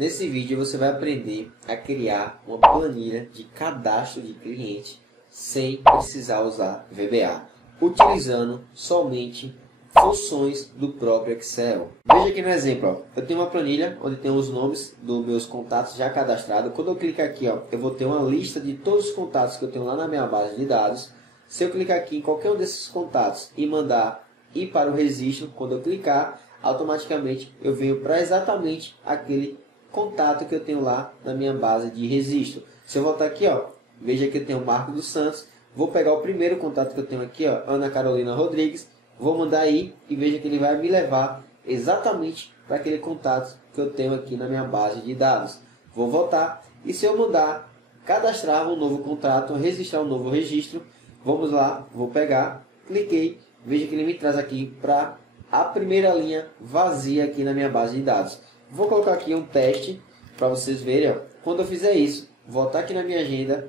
Nesse vídeo você vai aprender a criar uma planilha de cadastro de cliente sem precisar usar VBA, utilizando somente funções do próprio Excel. Veja aqui no exemplo, ó, eu tenho uma planilha onde tem os nomes dos meus contatos já cadastrados. Quando eu clicar aqui, ó, eu vou ter uma lista de todos os contatos que eu tenho lá na minha base de dados. Se eu clicar aqui em qualquer um desses contatos e mandar ir para o registro, quando eu clicar, automaticamente eu venho para exatamente aquele contato que eu tenho lá na minha base de registro. Se eu voltar aqui, ó, veja que eu tenho o Marco dos Santos. Vou pegar o primeiro contato que eu tenho aqui, ó, Ana Carolina Rodrigues. Vou mandar aí e veja que ele vai me levar exatamente para aquele contato que eu tenho aqui na minha base de dados. Vou voltar e se eu mandar cadastrar um novo contrato, registrar um novo registro, vamos lá, vou pegar, cliquei, veja que ele me traz aqui para a primeira linha vazia aqui na minha base de dados. Vou colocar aqui um teste para vocês verem. Ó. Quando eu fizer isso, voltar aqui na minha agenda,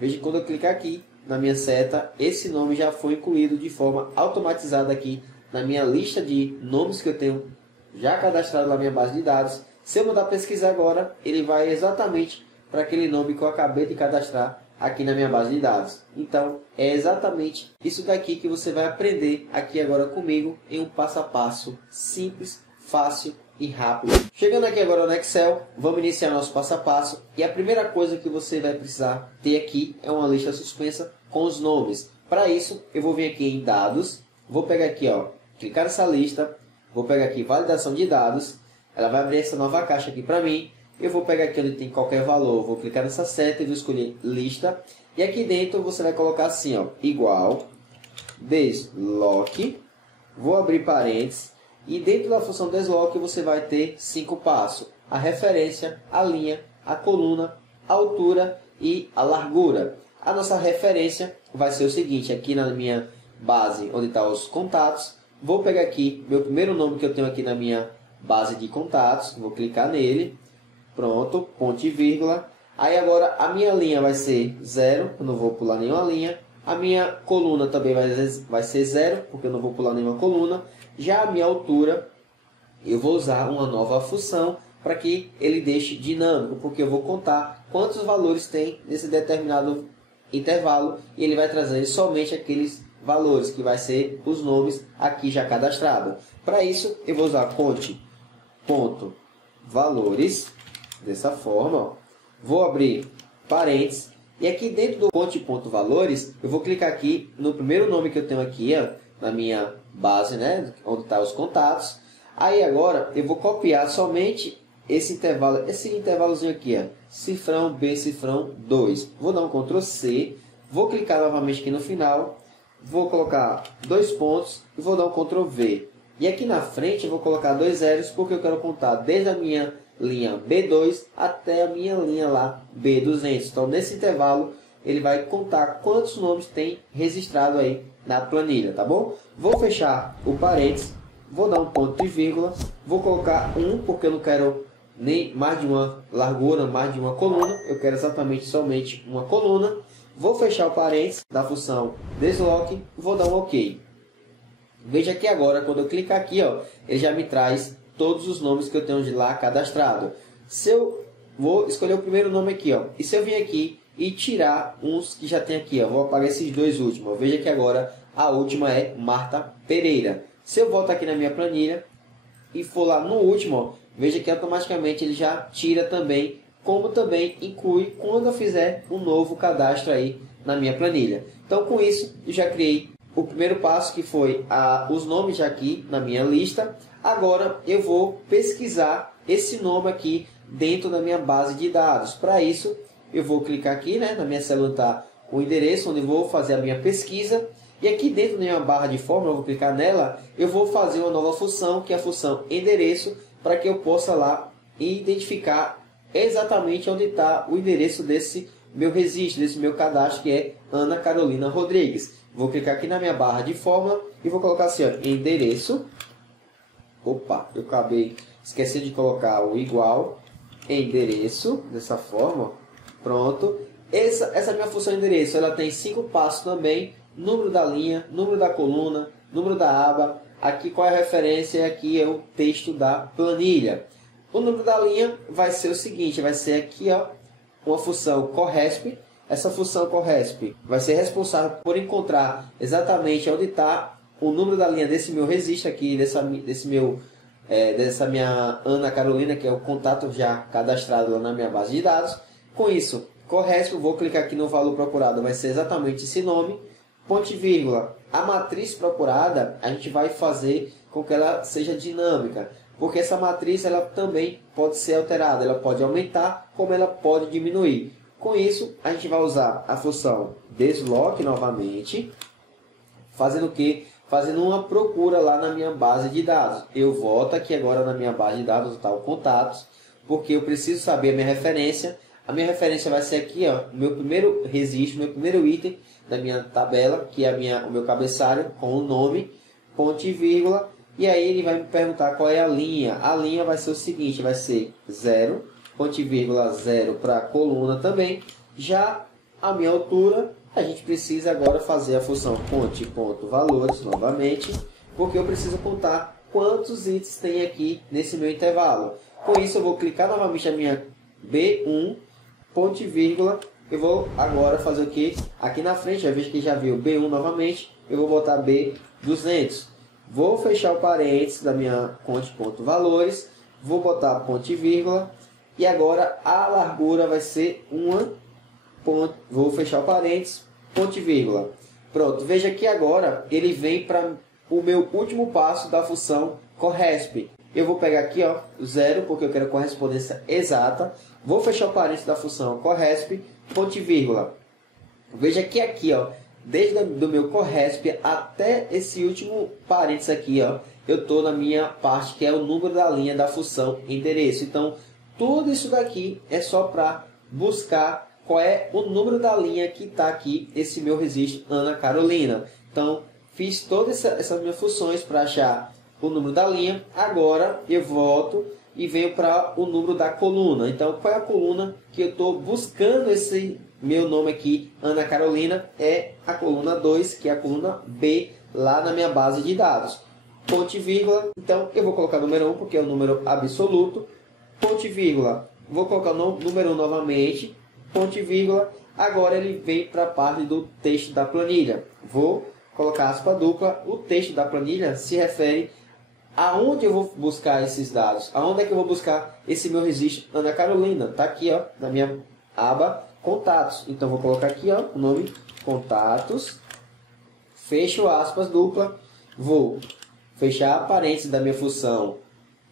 veja que quando eu clicar aqui na minha seta, esse nome já foi incluído de forma automatizada aqui na minha lista de nomes que eu tenho já cadastrado na minha base de dados. Se eu mandar pesquisar agora, ele vai exatamente para aquele nome que eu acabei de cadastrar aqui na minha base de dados. Então, é exatamente isso daqui que você vai aprender aqui agora comigo em um passo a passo simples, fácil e rápido. Chegando aqui agora no Excel, vamos iniciar nosso passo a passo. E a primeira coisa que você vai precisar ter aqui é uma lista suspensa com os nomes. Para isso, eu vou vir aqui em dados, vou pegar aqui, ó, clicar nessa lista, vou pegar aqui validação de dados, ela vai abrir essa nova caixa aqui para mim. Eu vou pegar aqui onde tem qualquer valor, vou clicar nessa seta e vou escolher lista. E aqui dentro você vai colocar assim, ó, igual, desloque, vou abrir parênteses. E dentro da função desloque você vai ter 5 passos. A referência, a linha, a coluna, a altura e a largura. A nossa referência vai ser o seguinte, aqui na minha base onde estão os contatos. Vou pegar aqui meu primeiro nome que eu tenho aqui na minha base de contatos. Vou clicar nele. Pronto, ponto e vírgula. Aí agora a minha linha vai ser 0, eu não vou pular nenhuma linha. A minha coluna também vai ser 0, porque eu não vou pular nenhuma coluna. Já a minha altura, eu vou usar uma nova função para que ele deixe dinâmico, porque eu vou contar quantos valores tem nesse determinado intervalo e ele vai trazer somente aqueles valores, que vai ser os nomes aqui já cadastrados. Para isso, eu vou usar conte.valores, dessa forma, ó. Vou abrir parênteses. E aqui dentro do conte.valores, eu vou clicar aqui no primeiro nome que eu tenho aqui, ó, na minha base, né, onde estão os contatos. Aí agora eu vou copiar somente esse intervalozinho aqui, ó, cifrão B, cifrão 2. Vou dar um Ctrl C, vou clicar novamente aqui no final, vou colocar 2 pontos e vou dar um Ctrl V. E aqui na frente eu vou colocar 2 zeros porque eu quero contar desde a minha linha B2 até a minha linha lá B200. Então nesse intervalo ele vai contar quantos nomes tem registrado aí na planilha, tá bom? Vou fechar o parênteses, vou dar um ponto e vírgula, vou colocar 1 porque eu não quero nem mais de uma largura, mais de uma coluna, eu quero exatamente somente uma coluna. Vou fechar o parênteses da função desloque, vou dar um OK. Veja que agora quando eu clicar aqui, ó, ele já me traz todos os nomes que eu tenho de lá cadastrado. Se eu vou escolher o primeiro nome aqui, ó, e se eu vir aqui e tirar uns que já tem aqui, ó, vou apagar esses dois últimos. Veja que agora a última é Marta Pereira. Se eu voltar aqui na minha planilha e for lá no último, ó, veja que automaticamente ele já tira também, como também inclui quando eu fizer um novo cadastro aí na minha planilha. Então com isso eu já criei o primeiro passo, que foi os nomes já aqui na minha lista. Agora eu vou pesquisar esse nome aqui dentro da minha base de dados. Para isso eu vou clicar aqui, né, na minha célula está o endereço onde eu vou fazer a minha pesquisa. E aqui dentro da minha barra de fórmula, eu vou clicar nela, eu vou fazer uma nova função, que é a função endereço, para que eu possa lá identificar exatamente onde está o endereço desse meu registro, desse meu cadastro, que é Ana Carolina Rodrigues. Vou clicar aqui na minha barra de fórmula e vou colocar assim, ó, endereço. Opa, eu acabei esquecendo de colocar o igual, endereço, dessa forma. Pronto. Essa minha função endereço, ela tem 5 passos também. Número da linha, número da coluna, número da aba. Aqui qual é a referência, aqui é o texto da planilha. O número da linha vai ser o seguinte, vai ser aqui, ó, uma função corresp. Essa função corresp vai ser responsável por encontrar exatamente onde está o número da linha desse meu registro aqui, dessa minha Ana Carolina, que é o contato já cadastrado lá na minha base de dados. Com isso, corresp, vou clicar aqui no valor procurado, vai ser exatamente esse nome, ponto e vírgula. A matriz procurada, a gente vai fazer com que ela seja dinâmica, porque essa matriz ela também pode ser alterada, ela pode aumentar, como ela pode diminuir. Com isso, a gente vai usar a função desloc novamente, fazendo o quê? Fazendo uma procura lá na minha base de dados. Eu volto aqui agora na minha base de dados, tá, o contatos, porque eu preciso saber a minha referência. A minha referência vai ser aqui, ó, o meu primeiro registro, meu primeiro item da minha tabela, que é o meu cabeçalho com o nome, ponto e vírgula. E aí ele vai me perguntar qual é a linha. A linha vai ser o seguinte, vai ser 0, ponto e vírgula 0 para a coluna também. Já a minha altura, a gente precisa agora fazer a função ponto valores novamente, porque eu preciso contar quantos itens tem aqui nesse meu intervalo. Com isso eu vou clicar novamente na minha B1, ponto e vírgula. Eu vou agora fazer o que? Aqui na frente, já vejo que já viu B1 novamente, eu vou botar B200. Vou fechar o parênteses da minha conte ponto valores, vou botar ponto e vírgula, e agora a largura vai ser vou fechar o parênteses, ponto e vírgula. Pronto, veja que agora ele vem para o meu último passo da função corresp. Eu vou pegar aqui, ó, 0, porque eu quero correspondência exata. Vou fechar o parênteses da função corresp, ponto e vírgula. Veja que aqui, ó, desde do meu corresp até esse último parênteses aqui, ó, eu estou na minha parte que é o número da linha da função endereço. Então, tudo isso daqui é só para buscar qual é o número da linha que está aqui, esse meu registro Ana Carolina. Então, fiz todas essas minhas funções para achar o número da linha. Agora, eu volto e venho para o número da coluna. Então, qual é a coluna que eu estou buscando esse meu nome aqui, Ana Carolina? É a coluna 2, que é a coluna B, lá na minha base de dados. Ponto e vírgula. Então, eu vou colocar o número 1, porque é o número absoluto. Ponto e vírgula. Vou colocar o número 1 novamente. Ponto e vírgula. Agora ele vem para a parte do texto da planilha. Vou colocar aspa dupla. O texto da planilha se refere aonde eu vou buscar esses dados. Aonde é que eu vou buscar esse meu registro Ana Carolina? Está aqui, ó, na minha aba contatos. Então vou colocar aqui, ó, o nome contatos. Fecho aspas dupla. Vou fechar parênteses da minha função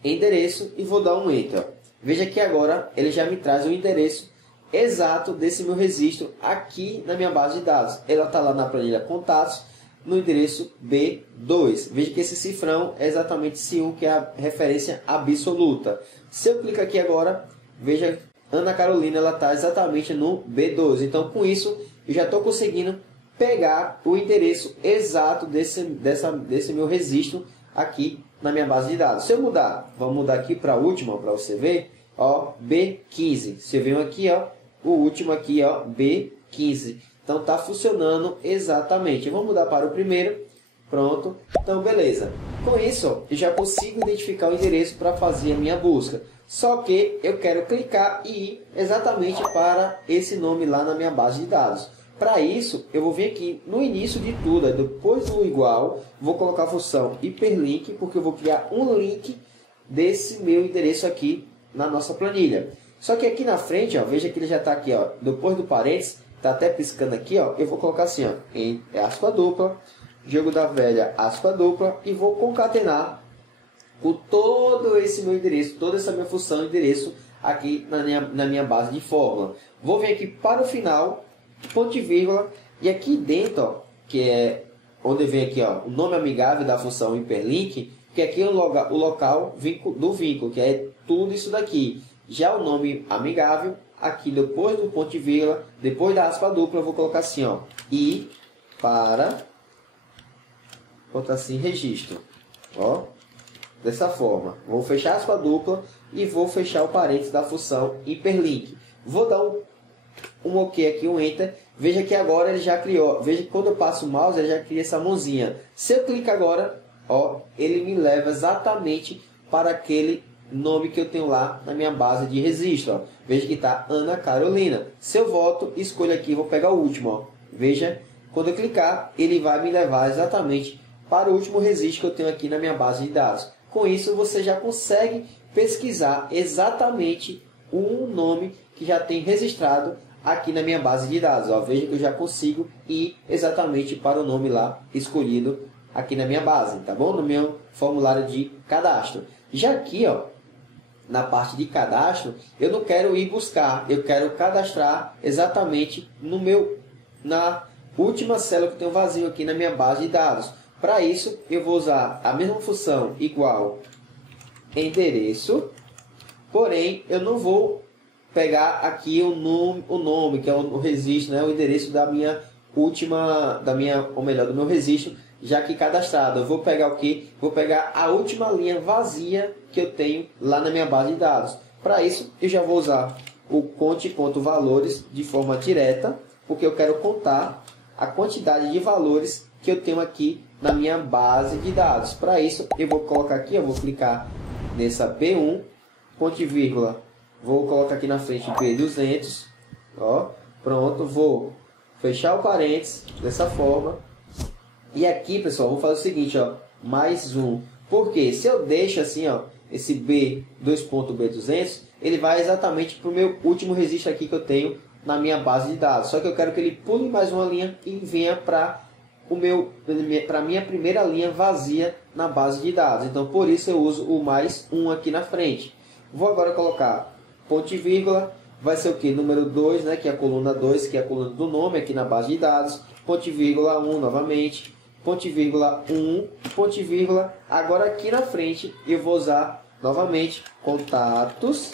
endereço e vou dar um enter. Veja que agora ele já me traz o endereço exato desse meu registro aqui na minha base de dados. Ela está lá na planilha contatos, no endereço B2. Veja que esse cifrão é exatamente esse 1, que é a referência absoluta. Se eu clicar aqui agora, veja, Ana Carolina, ela está exatamente no B2. Então, com isso, eu já estou conseguindo pegar o endereço exato desse meu registro aqui na minha base de dados. Se eu mudar, vamos mudar aqui para a última, para você ver, ó, B15. Você viu aqui, ó, o último aqui, ó, B15. Então, está funcionando exatamente. Eu vou mudar para o primeiro. Pronto. Então, beleza. Com isso, eu já consigo identificar o endereço para fazer a minha busca. Só que eu quero clicar e ir exatamente para esse nome lá na minha base de dados. Para isso, eu vou vir aqui no início de tudo, depois do igual, vou colocar a função hiperlink, porque eu vou criar um link desse meu endereço aqui na nossa planilha. Só que aqui na frente, ó, veja que ele já está aqui, ó, depois do parênteses, está até piscando aqui, ó, eu vou colocar assim, ó, em aspa dupla, jogo da velha, aspa dupla, e vou concatenar com todo esse meu endereço, toda essa minha função endereço aqui na minha base de fórmula. Vou vir aqui para o final, ponto e vírgula, e aqui dentro, ó, que é onde vem aqui, ó, o nome amigável da função hiperlink, que aqui é o local do vínculo, que é tudo isso daqui. Já o nome amigável, aqui depois do ponto e vírgula, depois da aspa dupla, eu vou colocar assim, ó, e para, botar assim, registro, ó, dessa forma. Vou fechar a aspa dupla e vou fechar o parênteses da função hiperlink. Vou dar um OK aqui, um Enter. Veja que agora ele já criou. Veja que quando eu passo o mouse, ele já cria essa mãozinha. Se eu clicar agora, ó, ele me leva exatamente para aquele nome que eu tenho lá na minha base de registro. Ó. Veja que está Ana Carolina. Se eu volto, escolho aqui, vou pegar o último. Ó. Veja, quando eu clicar, ele vai me levar exatamente para o último registro que eu tenho aqui na minha base de dados. Com isso, você já consegue pesquisar exatamente um nome que já tem registrado aqui na minha base de dados. Ó. Veja que eu já consigo ir exatamente para o nome lá escolhido aqui na minha base, tá bom? No meu formulário de cadastro. Já aqui, ó, na parte de cadastro, eu não quero ir buscar, eu quero cadastrar exatamente na última célula que eu tenho vazio aqui na minha base de dados. Para isso, eu vou usar a mesma função igual endereço, porém, eu não vou pegar aqui o nome, que é o registro, né, o endereço da minha do meu registro, já que cadastrado. Eu vou pegar o que? Vou pegar a última linha vazia que eu tenho lá na minha base de dados. Para isso, eu já vou usar o conte.valores de forma direta, porque eu quero contar a quantidade de valores que eu tenho aqui na minha base de dados. Para isso, eu vou colocar aqui, eu vou clicar nessa B1, ponto e vírgula, vou colocar aqui na frente B200, ó, pronto, vou fechar o parênteses dessa forma. E aqui, pessoal, vou fazer o seguinte, ó, mais um. Porque se eu deixo assim, ó, esse B2.B200, ele vai exatamente para o meu último registro aqui que eu tenho na minha base de dados. Só que eu quero que ele pule mais uma linha e venha para a minha primeira linha vazia na base de dados. Então, por isso eu uso o mais um aqui na frente. Vou agora colocar ponto e vírgula, vai ser o que? Número 2, né, que é a coluna 2, que é a coluna do nome aqui na base de dados. Ponto e vírgula 1 novamente. Ponto e vírgula 1, ponto e vírgula. Agora aqui na frente eu vou usar novamente contatos,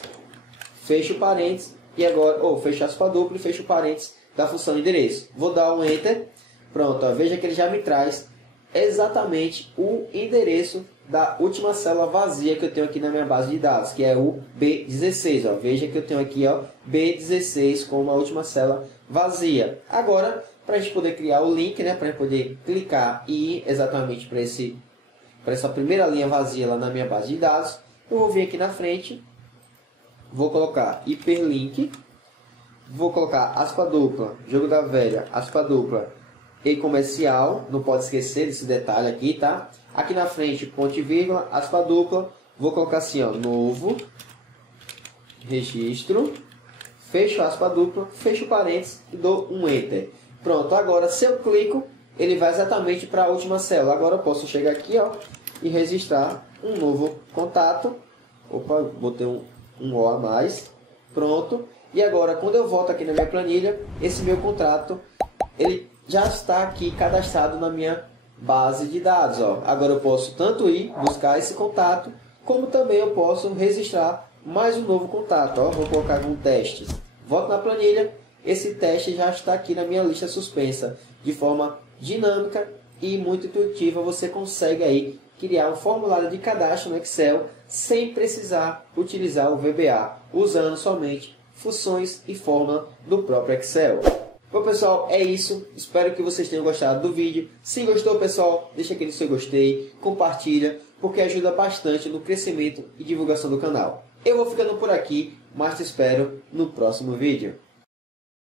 fecho parênteses, e agora, fecho aspa dupla e fecho parênteses da função endereço. Vou dar um Enter. Pronto, ó, veja que ele já me traz exatamente o endereço da última célula vazia que eu tenho aqui na minha base de dados, que é o B16. Ó. Veja que eu tenho aqui, ó, B16 como a última célula vazia. Agora, para a gente poder criar o link, né, para a gente poder clicar e ir exatamente para essa primeira linha vazia lá na minha base de dados, eu vou vir aqui na frente, vou colocar hiperlink, vou colocar aspa dupla, jogo da velha, aspa dupla, e comercial, não pode esquecer desse detalhe aqui, tá? Aqui na frente, ponto e vírgula, aspa dupla, vou colocar assim, ó, novo registro, fecho aspa dupla, fecho parênteses e dou um Enter. Pronto, agora se eu clico, ele vai exatamente para a última célula. Agora eu posso chegar aqui, ó, e registrar um novo contato. Opa, botei um O a mais. Pronto. E agora, quando eu volto aqui na minha planilha, esse meu contrato, ele já está aqui cadastrado na minha base de dados. Ó. Agora eu posso tanto ir buscar esse contato, como também eu posso registrar mais um novo contato. Ó. Vou colocar um teste. Volto na planilha. Esse teste já está aqui na minha lista suspensa. De forma dinâmica e muito intuitiva, você consegue aí criar um formulário de cadastro no Excel sem precisar utilizar o VBA, usando somente funções e fórmula do próprio Excel. Bom, pessoal, é isso. Espero que vocês tenham gostado do vídeo. Se gostou, pessoal, deixa aquele seu gostei, compartilha, porque ajuda bastante no crescimento e divulgação do canal. Eu vou ficando por aqui, mas te espero no próximo vídeo.